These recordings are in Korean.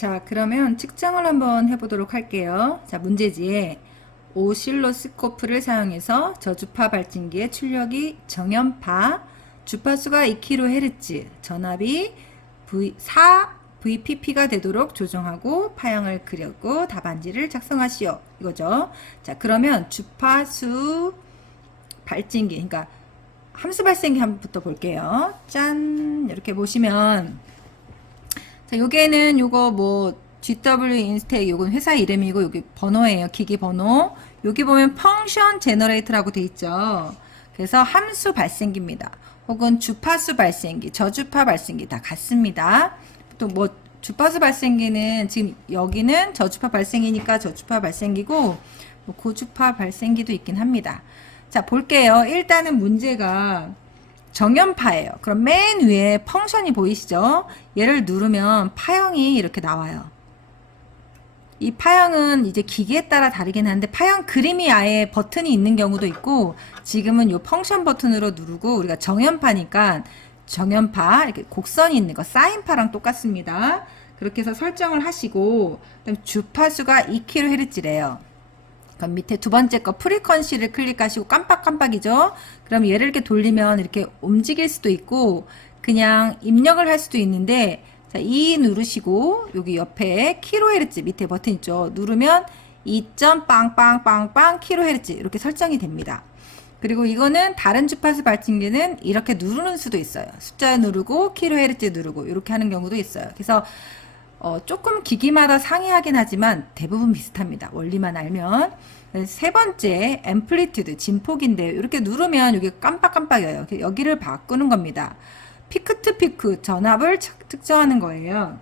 자, 그러면 측정을 한번 해보도록 할게요. 자, 문제지에 오실로스코프를 사용해서 저주파 발진기의 출력이 정연파, 주파수가 2kHz, 전압이 4VPP가 되도록 조정하고 파형을 그렸고 답안지를 작성하시오. 이거죠. 자, 그러면 주파수 발진기, 그러니까 함수 발생기 한번부터 볼게요. 짠! 이렇게 보시면 자, 요게는 요거 뭐 GW 인스텍 요건 회사 이름이고 여기 번호예요. 기기 번호. 여기 보면 펑션 제너레이터라고 돼 있죠. 그래서 함수 발생기입니다. 혹은 주파수 발생기, 저주파 발생기 다 같습니다. 또 뭐 주파수 발생기는 지금 여기는 저주파 발생기니까 저주파 발생기고 뭐 고주파 발생기도 있긴 합니다. 자, 볼게요. 일단은 문제가 정연파예요. 그럼 맨 위에 펑션이 보이시죠? 얘를 누르면 파형이 이렇게 나와요. 이 파형은 이제 기기에 따라 다르긴 한데 파형 그림이 아예 버튼이 있는 경우도 있고 지금은 요 펑션 버튼으로 누르고 우리가 정연파니까 정연파 이렇게 곡선이 있는 거 사인파랑 똑같습니다. 그렇게 해서 설정을 하시고 그다음 주파수가 2kHz래요. 그럼 밑에 두 번째 거 프리퀀시를 클릭하시고 깜빡깜빡이죠. 그럼 얘를 이렇게 돌리면 이렇게 움직일 수도 있고 그냥 입력을 할 수도 있는데 자, 2 누르시고 여기 옆에 kHz 밑에 버튼 있죠. 누르면 2.빵빵빵빵 kHz 이렇게 설정이 됩니다. 그리고 이거는 다른 주파수 발진기는 이렇게 누르는 수도 있어요. 숫자 누르고 kHz 누르고 이렇게 하는 경우도 있어요. 그래서 조금 기기마다 상이하긴 하지만 대부분 비슷합니다. 원리만 알면. 세 번째 앰플리튜드 진폭인데요. 이렇게 누르면 여기 깜빡깜빡여요. 여기를 바꾸는 겁니다. 피크 투 피크 전압을 측정하는 거예요.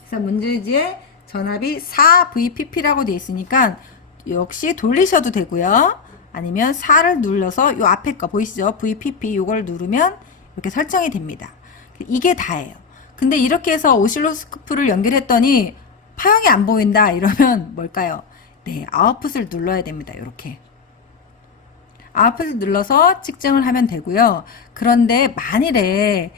그래서 문제지에 전압이 4VPP라고 되어 있으니까 역시 돌리셔도 되고요. 아니면 4를 눌러서 요 앞에 거 보이시죠? VPP 요걸 누르면 이렇게 설정이 됩니다. 이게 다예요. 근데 이렇게 해서 오실로스코프를 연결했더니 파형이 안 보인다 이러면 뭘까요? 네, 아웃풋을 눌러야 됩니다. 이렇게 아웃풋을 눌러서 측정을 하면 되고요. 그런데 만일에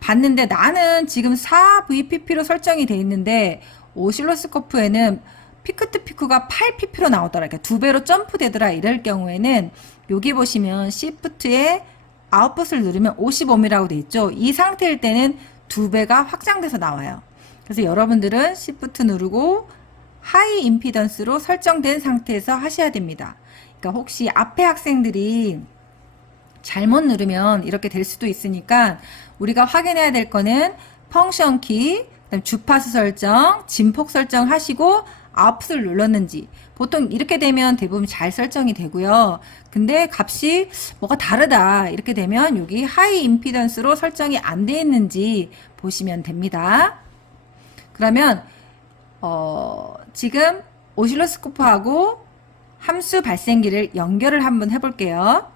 봤는데 나는 지금 4VPP로 설정이 돼 있는데 오실로스코프에는 피크 투 피크가 8pp로 나오더라. 그러니까 2배로 점프되더라. 이럴 경우에는 여기 보시면 시프트에 아웃풋을 누르면 55mm라고 돼 있죠. 이 상태일 때는 2배가 확장돼서 나와요. 그래서 여러분들은 시프트 누르고 하이 임피던스로 설정된 상태에서 하셔야 됩니다. 그러니까 혹시 앞에 학생들이 잘못 누르면 이렇게 될 수도 있으니까 우리가 확인해야 될 거는 펑션 키, 그다음 주파수 설정, 진폭 설정 하시고 아웃풋을 눌렀는지 보통 이렇게 되면 대부분 잘 설정이 되고요. 근데 값이 뭐가 다르다 이렇게 되면 여기 하이 임피던스로 설정이 안 돼 있는지 보시면 됩니다. 그러면 지금 오실로스코프하고 함수 발생기를 연결을 한번 해볼게요.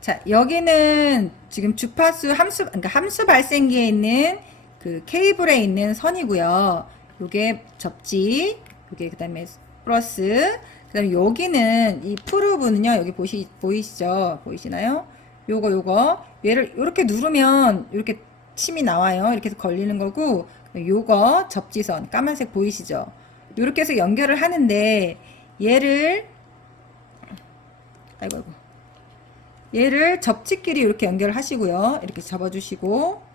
자, 여기는 지금 주파수 그러니까 함수 발생기에 있는 그 케이블에 있는 선이고요. 요게 접지, 요게 그 다음에 플러스, 그 다음에 여기는 이 프루브는요, 여기 보이시죠? 보이시나요? 요거, 얘를 이렇게 누르면 이렇게 침이 나와요. 이렇게 해서 걸리는 거고, 요거 접지선, 까만색 보이시죠? 이렇게 해서 연결을 하는데, 얘를 접지끼리 이렇게 연결을 하시고요. 이렇게 접어주시고,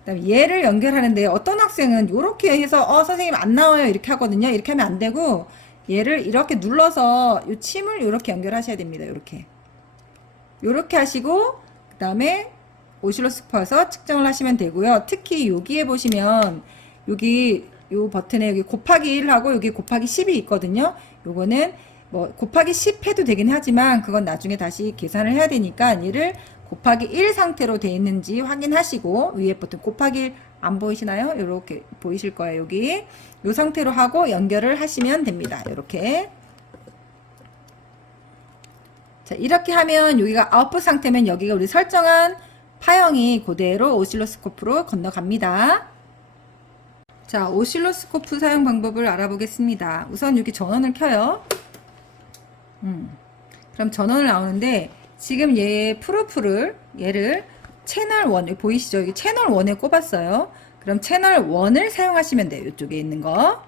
그다음에 얘를 연결하는데 어떤 학생은 이렇게 해서 선생님 안 나와요 이렇게 하거든요. 이렇게 하면 안 되고 얘를 이렇게 눌러서 이 침을 이렇게 연결하셔야 됩니다. 이렇게 하시고 그다음에 오실로스코프에서 측정을 하시면 되고요. 특히 여기에 보시면 여기 요 버튼에 여기 곱하기 1하고 여기 곱하기 10이 있거든요. 요거는 뭐 곱하기 10 해도 되긴 하지만 그건 나중에 다시 계산을 해야 되니까 얘를 곱하기 1 상태로 되어 있는지 확인하시고 위에 버튼 곱하기 1 안 보이시나요? 이렇게 보이실 거예요. 여기 이 상태로 하고 연결을 하시면 됩니다. 이렇게 자 이렇게 하면 여기가 아웃풋 상태면 여기가 우리 설정한 파형이 그대로 오실로스코프로 건너갑니다. 자 오실로스코프 사용 방법을 알아보겠습니다. 우선 여기 전원을 켜요. 그럼 전원을 나오는데 지금 얘 프루프를 얘를 채널 1 보이시죠? 여기 채널 1에 꼽았어요. 그럼 채널 1을 사용하시면 돼요. 이쪽에 있는 거.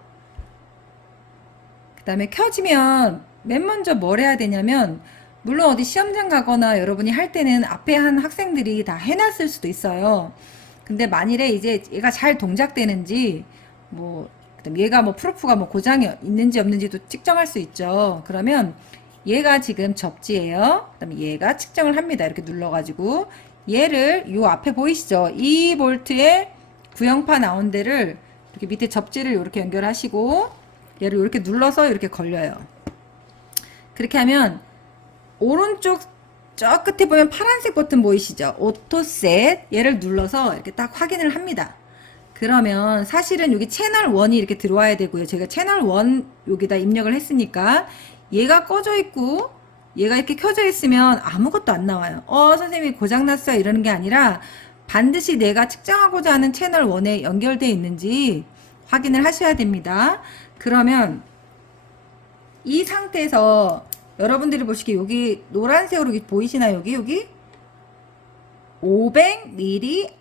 그 다음에 켜지면 맨 먼저 뭘 해야 되냐면, 물론 어디 시험장 가거나 여러분이 할 때는 앞에 한 학생들이 다 해놨을 수도 있어요. 근데 만일에 이제 얘가 잘 동작되는지, 뭐, 그다음 얘가 뭐 프로프가 뭐 고장이 있는지 없는지도 측정할 수 있죠. 그러면 얘가 지금 접지예요. 그다음에 얘가 측정을 합니다. 이렇게 눌러가지고 얘를 요 앞에 보이시죠? 2V에 구형파 나온 데를 이렇게 밑에 접지를 이렇게 연결하시고 얘를 이렇게 눌러서 이렇게 걸려요. 그렇게 하면 오른쪽 저 끝에 보면 파란색 버튼 보이시죠? 오토셋 얘를 눌러서 이렇게 딱 확인을 합니다. 그러면 사실은 여기 채널 1이 이렇게 들어와야 되고요. 제가 채널 1 여기다 입력을 했으니까 얘가 꺼져 있고 얘가 이렇게 켜져 있으면 아무것도 안 나와요. 선생님이 고장났어요 이러는 게 아니라 반드시 내가 측정하고자 하는 채널 1에 연결되어 있는지 확인을 하셔야 됩니다. 그러면 이 상태에서 여러분들이 보시기에 여기 노란색으로 여기 보이시나요? 여기 500mV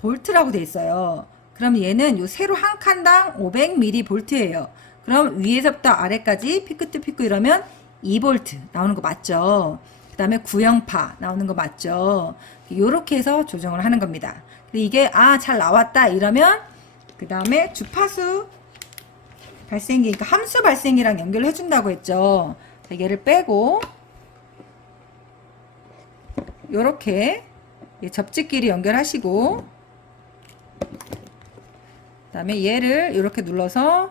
볼트라고 되어 있어요. 그럼 얘는 요 세로 한 칸당 500mV 볼트예요. 그럼 위에서부터 아래까지 피크 투 피크 이러면 2V 나오는 거 맞죠? 그 다음에 구형파 나오는 거 맞죠? 요렇게 해서 조정을 하는 겁니다. 이게 잘 나왔다 이러면 그 다음에 주파수 발생기, 그러니까 함수 발생이랑 연결을 해준다고 했죠. 얘를 빼고 요렇게 접지끼리 연결하시고 그 다음에 얘를 이렇게 눌러서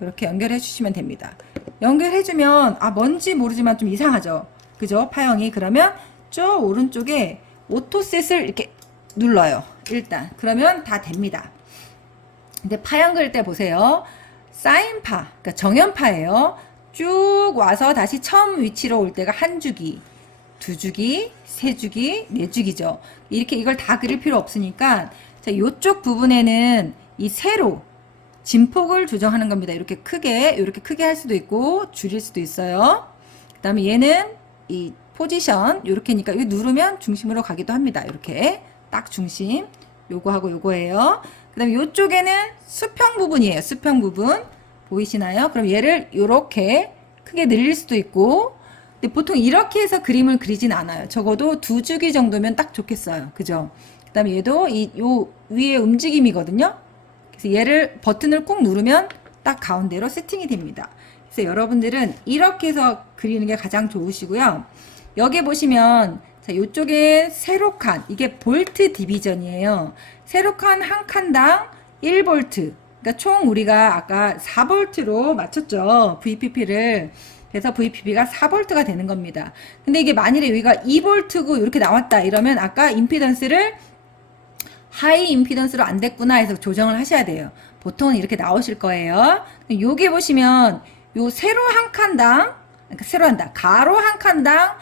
이렇게 연결해 주시면 됩니다. 연결해 주면 뭔지 모르지만 좀 이상하죠. 그죠? 파형이. 그러면 저 오른쪽에 오토셋을 이렇게 눌러요. 일단 그러면 다 됩니다. 근데 파형 그릴 때 보세요. 사인파, 그러니까 정연파예요. 쭉 와서 다시 처음 위치로 올 때가 한 주기, 두 주기, 세 주기, 네 주기죠. 이렇게 이걸 다 그릴 필요 없으니까 자, 요쪽 부분에는 이 세로 진폭을 조정하는 겁니다. 이렇게 크게 할 수도 있고 줄일 수도 있어요. 그 다음에 얘는 이 포지션 이렇게니까 이거 누르면 중심으로 가기도 합니다. 이렇게 딱 중심 요거하고 요거예요. 그 다음에 요쪽에는 수평 부분이에요. 수평 부분 보이시나요? 그럼 얘를 이렇게 크게 늘릴 수도 있고, 근데 보통 이렇게 해서 그림을 그리진 않아요. 적어도 두 주기 정도면 딱 좋겠어요. 그죠? 그 다음에 얘도 요 위에 움직임이거든요. 그래서 얘를 버튼을 꾹 누르면 딱 가운데로 세팅이 됩니다. 그래서 여러분들은 이렇게 해서 그리는 게 가장 좋으시고요. 여기 보시면 자, 요쪽에 세로칸, 이게 볼트 디비전이에요. 세로칸 한 칸당 1V. 그러니까 총 우리가 아까 4V로 맞췄죠. VPP를. 그래서 VPP가 4V가 되는 겁니다. 근데 이게 만일에 여기가 2V고 이렇게 나왔다 이러면 아까 임피던스를 하이 임피던스로 안 됐구나 해서 조정을 하셔야 돼요. 보통은 이렇게 나오실 거예요. 여기 보시면 요 세로 한 칸당, 그러니까 세로 한다. 가로 한 칸당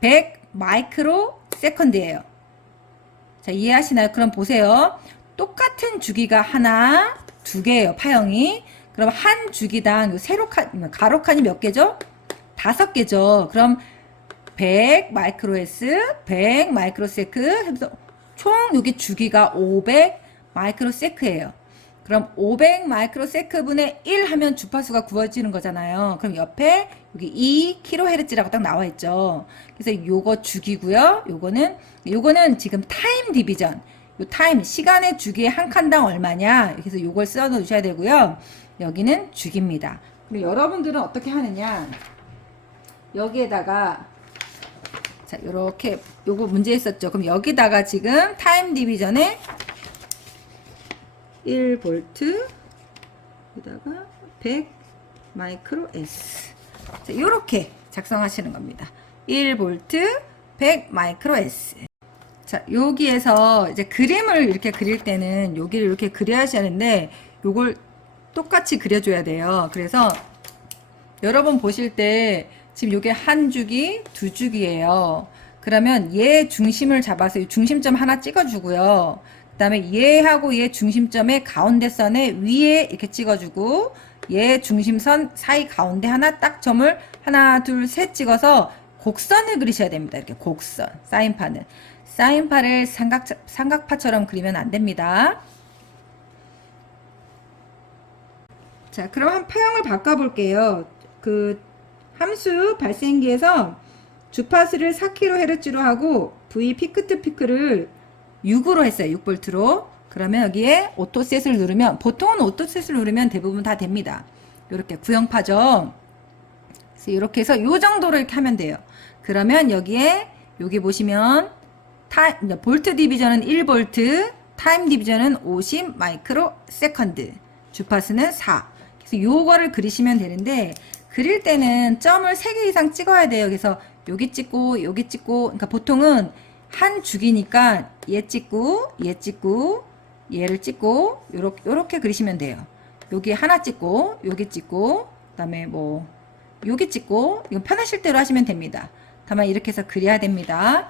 100 마이크로 세컨드예요. 자, 이해하시나요? 그럼 보세요. 똑같은 주기가 하나, 두 개예요. 파형이. 그럼 한 주기당 요 세로 칸, 가로 칸이 몇 개죠? 5개죠. 그럼 100 마이크로스, 100 마이크로세크 해서 총 여기 주기가 500 마이크로세크예요. 그럼 500 마이크로세크 분의 1 하면 주파수가 구워지는 거잖아요. 그럼 옆에 여기 2kHz라고 딱 나와 있죠. 그래서 요거 주기고요. 요거는 지금 타임 디비전. 요 타임, 시간의 주기의 한 칸당 얼마냐. 그래서 요걸 써 놓으셔야 되고요. 여기는 주기입니다. 그리고 여러분들은 어떻게 하느냐. 여기에다가 자, 요렇게 요거 문제 있었죠. 그럼 여기다가 지금 타임 디비전에 1V 여기다가 100 마이크로 S. 자, 요렇게 작성하시는 겁니다. 1V 100 마이크로 S. 자, 여기에서 이제 그림을 이렇게 그릴 때는 여기를 이렇게 그려야지 하는데 요걸 똑같이 그려줘야 돼요. 그래서 여러분 보실 때 지금 요게 한 주기, 두 주기예요. 그러면 얘 중심을 잡아서 이 중심점 하나 찍어주고요. 그 다음에 얘하고 얘 중심점의 가운데 선에 위에 이렇게 찍어주고 얘 중심선 사이 가운데 하나 딱 점을 하나, 둘, 셋 찍어서 곡선을 그리셔야 됩니다. 이렇게 곡선, 사인파는. 사인파를 삼각파처럼 그리면 안 됩니다. 자, 그럼 한 파형을 바꿔볼게요. 그 함수 발생기에서 주파수를 4kHz로 하고 V 피크 투 피크를 6으로 했어요. 6V로. 그러면 여기에 오토셋을 누르면, 보통은 오토셋을 누르면 대부분 다 됩니다. 이렇게 구형파죠. 그래서 이렇게 해서 요 정도로 이렇게 하면 돼요. 그러면 여기에 여기 보시면 볼트 디비전은 1V, 타임 디비전은 50 마이크로 세컨드, 주파수는 4. 그래서 요거를 그리시면 되는데, 그릴 때는 점을 3개 이상 찍어야 돼요. 그래서 여기 찍고 여기 찍고, 그러니까 보통은 한 주기니까 얘 찍고 얘 찍고 얘를 찍고 요렇게 그리시면 돼요. 여기 하나 찍고 여기 찍고 그다음에 뭐 여기 찍고, 이건 편하실 대로 하시면 됩니다. 다만 이렇게 해서 그려야 됩니다.